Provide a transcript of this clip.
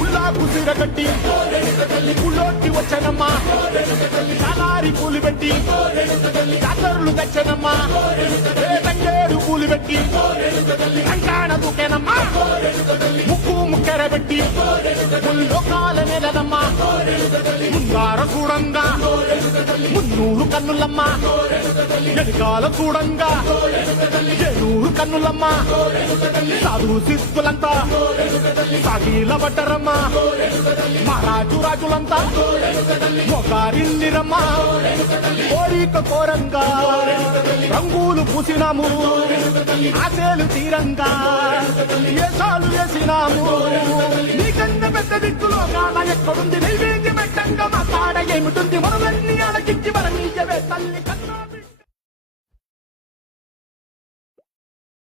ఉల్లాకు సిరగట్టి పుల్లోకి వచ్చనమ్మా చాలారి పూలు పెట్టి జాతరులు తెచ్చనమ్మా తంగేడు పూలు పెట్టి కంకాణ దూకేనమ్మా ముక్కు ముక్కెర పెట్టి ముల్లోకాల నెలదమ్మా ముందార చూడంగా మున్నూరు కన్నులమ్మా ఎనకాల చూడంగా ఏనూరు కన్నులమ్మా సాధు శిస్తులంతా సాగిల పడ్డరమ్మా మహారాజు రాజులంతా మొగారిల్లిరమ్మా కోరిక కోరంగా రంగులు పూసినాము ఆశలు తీరంగా ఏసాలు వేసినాము నీకన్నా పెద్ద దిక్కులో కాడ ఎక్కడుంది నైవేద్యం పెట్టంగా మా కాడ ఏమిటుంది మనలన్నీ అడగిచ్చి మన నీయవే తల్లి కన్నా